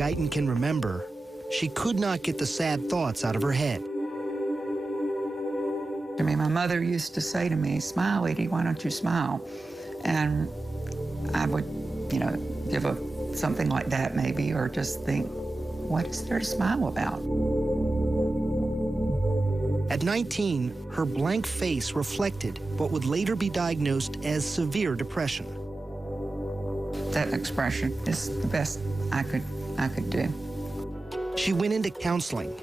Guyton can remember, she could not get the sad thoughts out of her head. I mean, my mother used to say to me, "Smile, Edie, why don't you smile?" And I would, give something like that maybe, or just think, what is there to smile about? At 19, her blank face reflected what would later be diagnosed as severe depression. That expression is the best I could do. She went into counseling,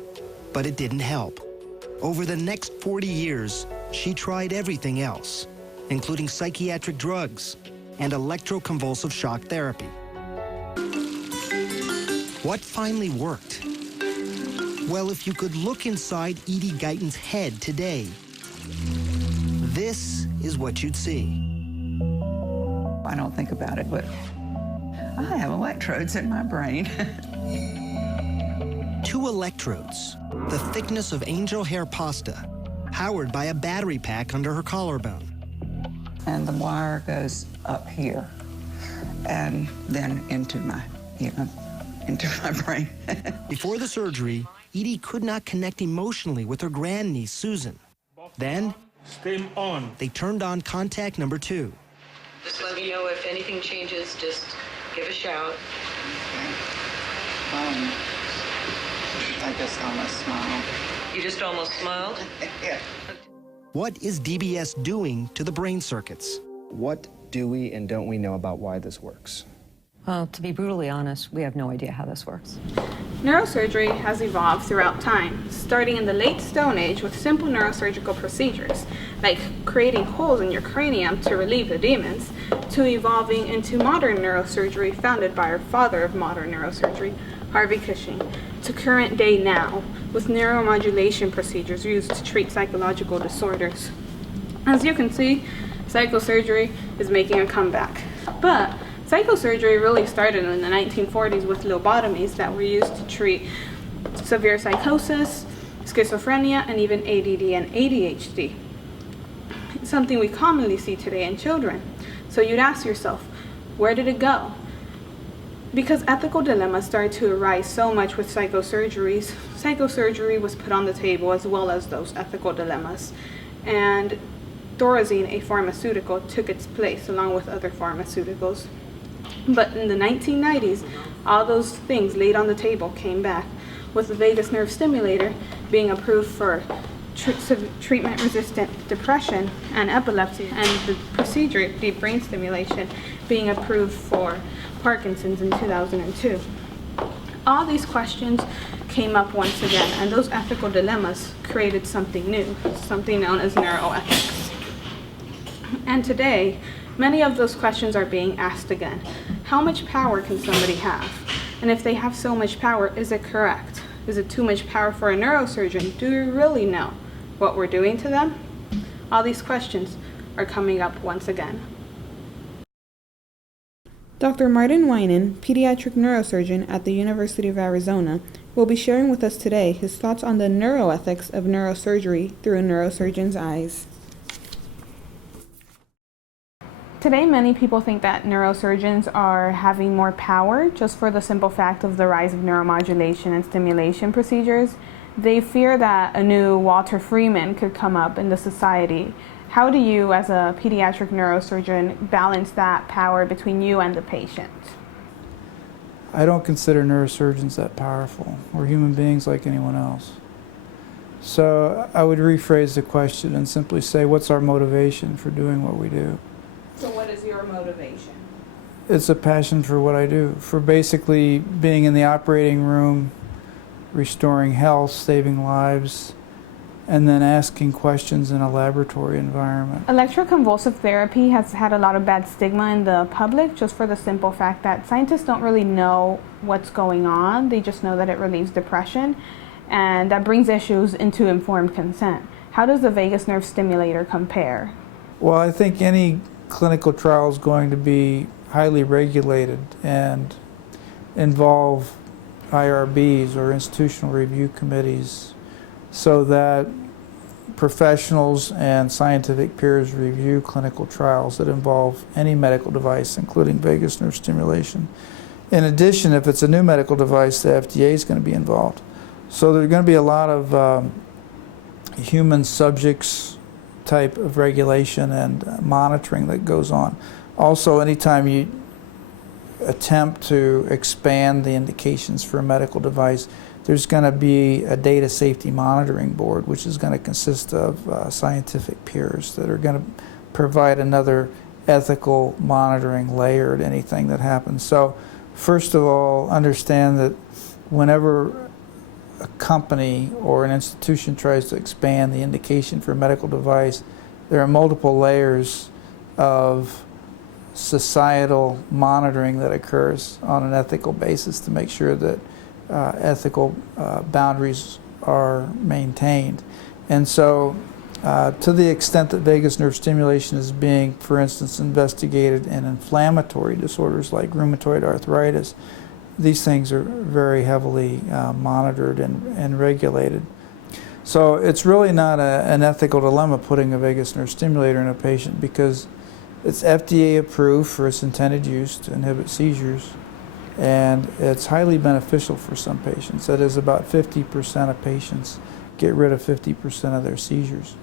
but it didn't help. Over the next 40 years, she tried everything else, including psychiatric drugs and electroconvulsive shock therapy. What finally worked? Well, if you could look inside Edie Guyton's head today, this is what you'd see. I don't think about it, but I have electrodes in my brain. 2 electrodes, the thickness of angel hair pasta, powered by a battery pack under her collarbone. And the wire goes up here and then into my brain. Before the surgery, Edie could not connect emotionally with her grandniece, Susan. Then, Steam on. they turned on contact number 2. Just let me know if anything changes, just give a shout. I just almost smiled. You just almost smiled? Yeah. What is DBS doing to the brain circuits? What do we and don't we know about why this works? Well, to be brutally honest, we have no idea how this works. Neurosurgery has evolved throughout time, starting in the late Stone Age with simple neurosurgical procedures, like creating holes in your cranium to relieve the demons, to evolving into modern neurosurgery founded by our father of modern neurosurgery, Harvey Cushing, to current day now, with neuromodulation procedures used to treat psychological disorders. As you can see, psychosurgery is making a comeback. But psychosurgery really started in the 1940s with lobotomies that were used to treat severe psychosis, schizophrenia, and even ADD and ADHD. It's something we commonly see today in children. So you'd ask yourself, where did it go? Because ethical dilemmas started to arise so much with psychosurgeries, psychosurgery was put on the table as well as those ethical dilemmas. And Thorazine, a pharmaceutical, took its place along with other pharmaceuticals. But in the 1990s, all those things laid on the table came back, with the vagus nerve stimulator being approved for treatment-resistant depression and epilepsy, and the procedure, deep brain stimulation, being approved for Parkinson's in 2002. All these questions came up once again, and those ethical dilemmas created something new, something known as neuroethics. And today, many of those questions are being asked again. How much power can somebody have? And if they have so much power, is it correct? Is it too much power for a neurosurgeon? Do we really know what we're doing to them? All these questions are coming up once again. Dr. Martin Winan, pediatric neurosurgeon at the University of Arizona, will be sharing with us today his thoughts on the neuroethics of neurosurgery through a neurosurgeon's eyes. Today, many people think that neurosurgeons are having more power just for the simple fact of the rise of neuromodulation and stimulation procedures. They fear that a new Walter Freeman could come up in the society. How do you, as a pediatric neurosurgeon, balance that power between you and the patient? I don't consider neurosurgeons that powerful. We're human beings like anyone else. So I would rephrase the question and simply say, what's our motivation for doing what we do? So what is your motivation? It's a passion for what I do, for basically being in the operating room, restoring health, saving lives, and then asking questions in a laboratory environment. Electroconvulsive therapy has had a lot of bad stigma in the public just for the simple fact that scientists don't really know what's going on. They just know that it relieves depression, and that brings issues into informed consent. How does the vagus nerve stimulator compare? Well, I think any clinical trial is going to be highly regulated and involve IRBs or institutional review committees, so that professionals and scientific peers review clinical trials that involve any medical device, including vagus nerve stimulation. In addition, if it's a new medical device, the FDA is going to be involved. So there's going to be a lot of human subjects type of regulation and monitoring that goes on. Also, anytime you attempt to expand the indications for a medical device, there's going to be a data safety monitoring board, which is going to consist of scientific peers that are going to provide another ethical monitoring layer to anything that happens. So first of all, understand that whenever a company or an institution tries to expand the indication for a medical device, there are multiple layers of societal monitoring that occurs on an ethical basis to make sure that ethical boundaries are maintained. And so to the extent that vagus nerve stimulation is being, for instance, investigated in inflammatory disorders like rheumatoid arthritis, these things are very heavily monitored and regulated. So it's really not an ethical dilemma putting a vagus nerve stimulator in a patient, because it's FDA approved for its intended use to inhibit seizures, and it's highly beneficial for some patients. That is, about 50% of patients get rid of 50% of their seizures.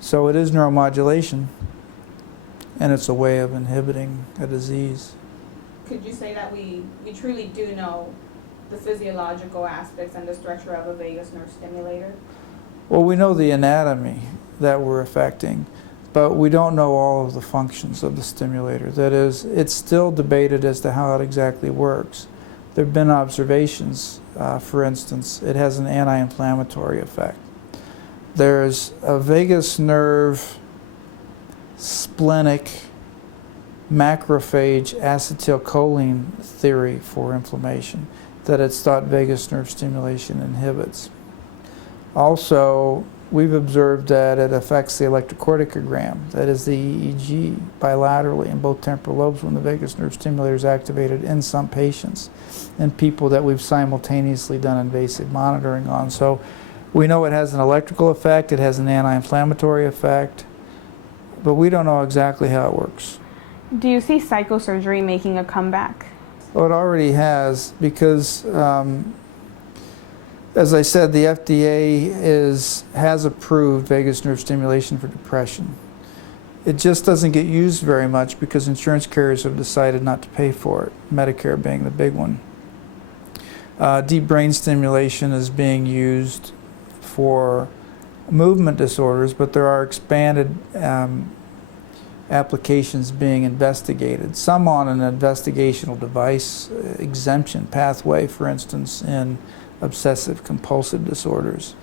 So it is neuromodulation, and it's a way of inhibiting a disease. Could you say that we truly do know the physiological aspects and the structure of a vagus nerve stimulator? Well, we know the anatomy that we're affecting, but we don't know all of the functions of the stimulator. That is, it's still debated as to how it exactly works. There have been observations, for instance, it has an anti-inflammatory effect. There's a vagus nerve splenic macrophage acetylcholine theory for inflammation that it's thought vagus nerve stimulation inhibits. Also, we've observed that it affects the electrocorticogram, that is the EEG, bilaterally in both temporal lobes when the vagus nerve stimulator is activated in some patients and people that we've simultaneously done invasive monitoring on. So we know it has an electrical effect, it has an anti-inflammatory effect, but we don't know exactly how it works. Do you see psychosurgery making a comeback? Well, it already has, because as I said, the FDA has approved vagus nerve stimulation for depression. It just doesn't get used very much because insurance carriers have decided not to pay for it, Medicare being the big one. Deep brain stimulation is being used for movement disorders, but there are expanded applications being investigated, some on an investigational device exemption pathway, for instance, in obsessive compulsive disorders.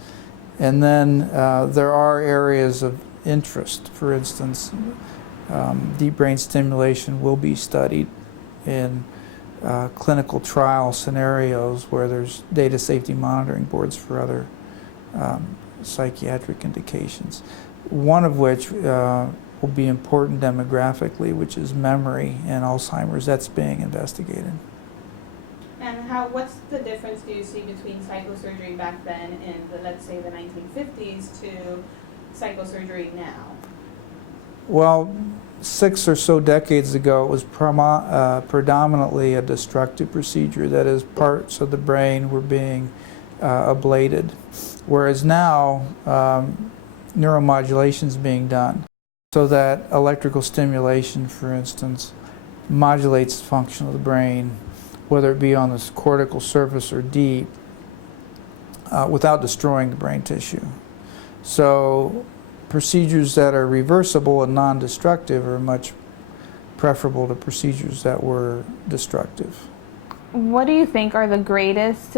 And then there are areas of interest. For instance, deep brain stimulation will be studied in clinical trial scenarios where there's data safety monitoring boards for other psychiatric indications, one of which will be important demographically, which is memory and Alzheimer's. That's being investigated. And what's the difference do you see between psychosurgery back then in the, let's say, the 1950s to psychosurgery now? Well, 6 or so decades ago, it was predominantly a destructive procedure. That is, parts of the brain were being ablated, whereas now neuromodulation is being done, so that electrical stimulation, for instance, modulates the function of the brain, whether it be on the cortical surface or deep, without destroying the brain tissue. So procedures that are reversible and non-destructive are much preferable to procedures that were destructive. What do you think are the greatest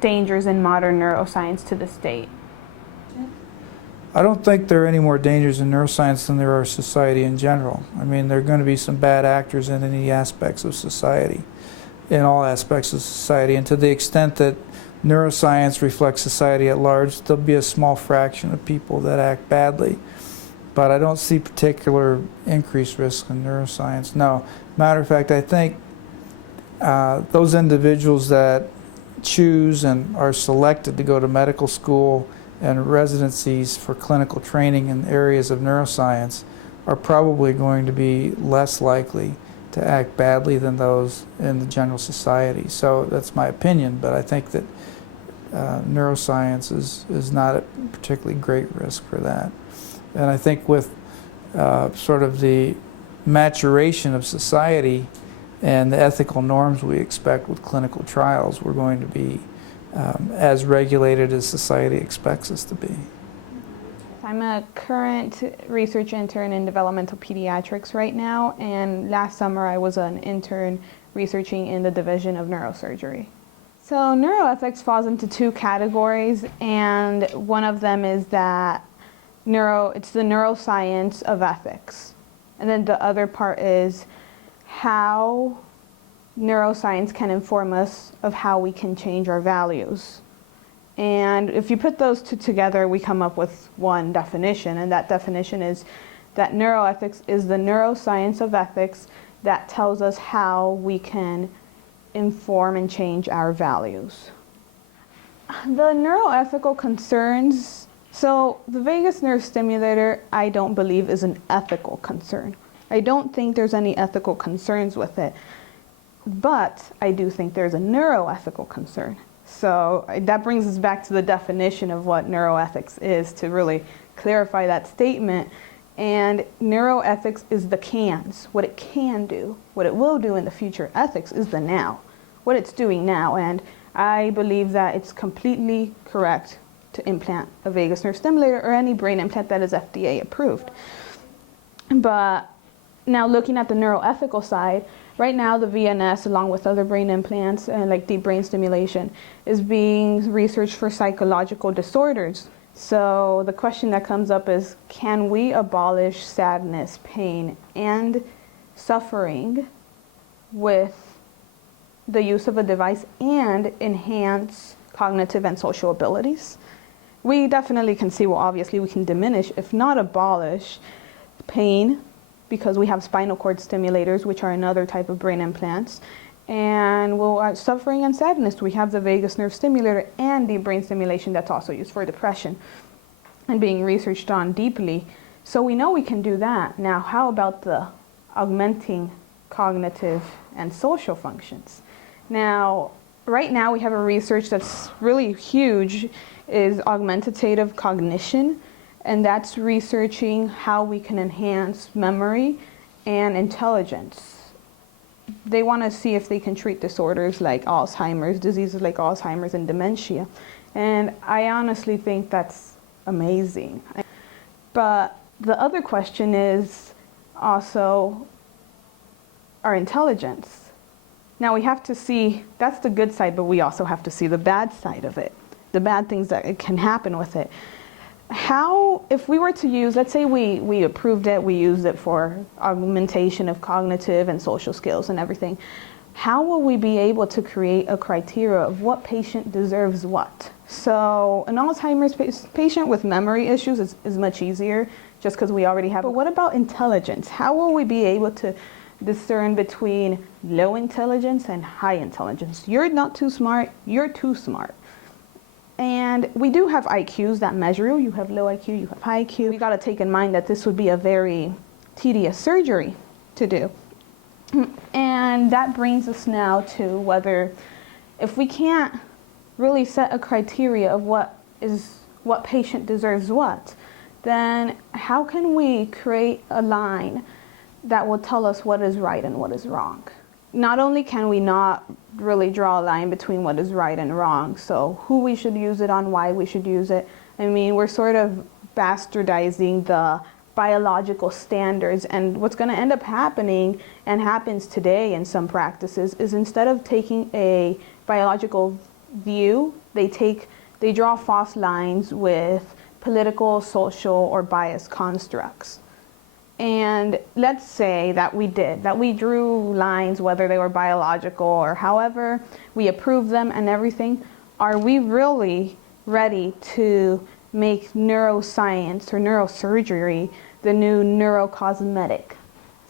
dangers in modern neuroscience to this date? I don't think there are any more dangers in neuroscience than there are society in general. I mean, there are going to be some bad actors in any aspects of society, in all aspects of society, and to the extent that neuroscience reflects society at large, there'll be a small fraction of people that act badly. But I don't see particular increased risk in neuroscience, no. Matter of fact, I think those individuals that choose and are selected to go to medical school and residencies for clinical training in areas of neuroscience are probably going to be less likely to act badly than those in the general society. So that's my opinion, but I think that neuroscience is not at particularly great risk for that. And I think with sort of the maturation of society and the ethical norms we expect with clinical trials, we're going to be as regulated as society expects us to be. I'm a current research intern in developmental pediatrics right now, and last summer I was an intern researching in the division of neurosurgery. So neuroethics falls into two categories, and one of them is that it's the neuroscience of ethics. And then the other part is how neuroscience can inform us of how we can change our values. And if you put those two together, we come up with one definition, and that definition is that neuroethics is the neuroscience of ethics that tells us how we can inform and change our values. The neuroethical concerns, so the vagus nerve stimulator, I don't believe is an ethical concern. I don't think there's any ethical concerns with it, but I do think there's a neuroethical concern. So that brings us back to the definition of what neuroethics is, to really clarify that statement. And neuroethics is the cans, what it can do. What it will do in the future. Ethics is the now, what it's doing now. And I believe that it's completely correct to implant a vagus nerve stimulator or any brain implant that is FDA approved. But now looking at the neuroethical side, right now the VNS, along with other brain implants and like deep brain stimulation, is being researched for psychological disorders. So the question that comes up is, can we abolish sadness, pain, and suffering with the use of a device and enhance cognitive and social abilities? We definitely can see, well, obviously we can diminish, if not abolish, pain, because we have spinal cord stimulators, which are another type of brain implants. And suffering and sadness, we have the vagus nerve stimulator and deep brain stimulation that's also used for depression and being researched on deeply. So we know we can do that. Now, how about the augmenting cognitive and social functions? Now, right now we have a research that's really huge, is augmentative cognition. And that's researching how we can enhance memory and intelligence. They want to see if they can treat disorders like Alzheimer's, diseases like Alzheimer's and dementia. And I honestly think that's amazing. But the other question is also our intelligence. Now we have to see, that's the good side, but we also have to see the bad side of it, the bad things that can happen with it. How, if we were to use, let's say we approved it, we used it for augmentation of cognitive and social skills and everything, how will we be able to create a criteria of what patient deserves what? So an Alzheimer's patient with memory issues is much easier just because we already have. But what about intelligence? How will we be able to discern between low intelligence and high intelligence? You're not too smart, you're too smart. And we do have IQs that measure you. You have low IQ, you have high IQ. We got to take in mind that this would be a very tedious surgery to do. And that brings us now to whether, if we can't really set a criteria of what patient deserves what, then how can we create a line that will tell us what is right and what is wrong? Not only can we not really draw a line between what is right and wrong, so who we should use it on, why we should use it. I mean, we're sort of bastardizing the biological standards, and what's going to end up happening, and happens today in some practices, is instead of taking a biological view, they draw false lines with political, social, or biased constructs. And let's say that we drew lines, whether they were biological or however, we approved them and everything. Are we really ready to make neuroscience or neurosurgery the new neurocosmetic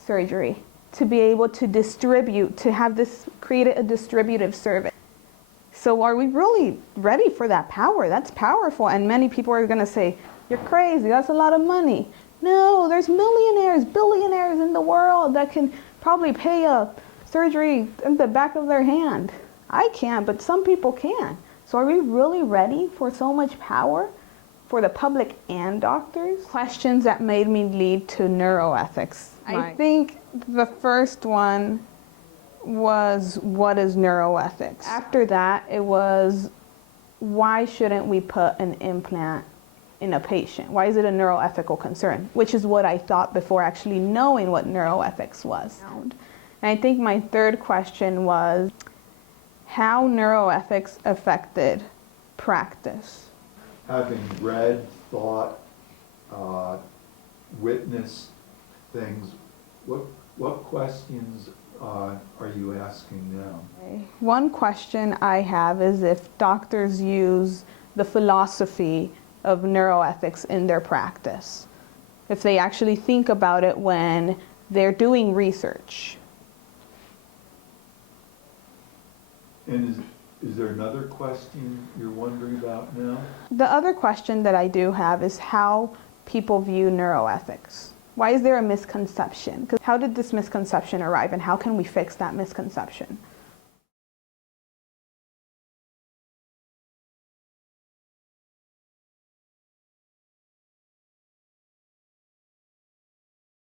surgery? To be able to distribute, to have this create a distributive service. So are we really ready for that power? That's powerful. And many people are going to say, you're crazy, that's a lot of money. No, there's millionaires, billionaires in the world that can probably pay a surgery in the back of their hand. I can't, but some people can. So are we really ready for so much power for the public and doctors? Questions that made me lead to neuroethics. I think the first one was, what is neuroethics? After that, it was, why shouldn't we put an implant in a patient? Why is it a neuroethical concern? Which is what I thought before actually knowing what neuroethics was. And I think my third question was how neuroethics affected practice. Having read, thought, witnessed things, what questions are you asking now? One question I have is if doctors use the philosophy of neuroethics in their practice. If they actually think about it when they're doing research. And is there another question you're wondering about now? The other question that I do have is how people view neuroethics. Why is there a misconception? How did this misconception arrive and how can we fix that misconception?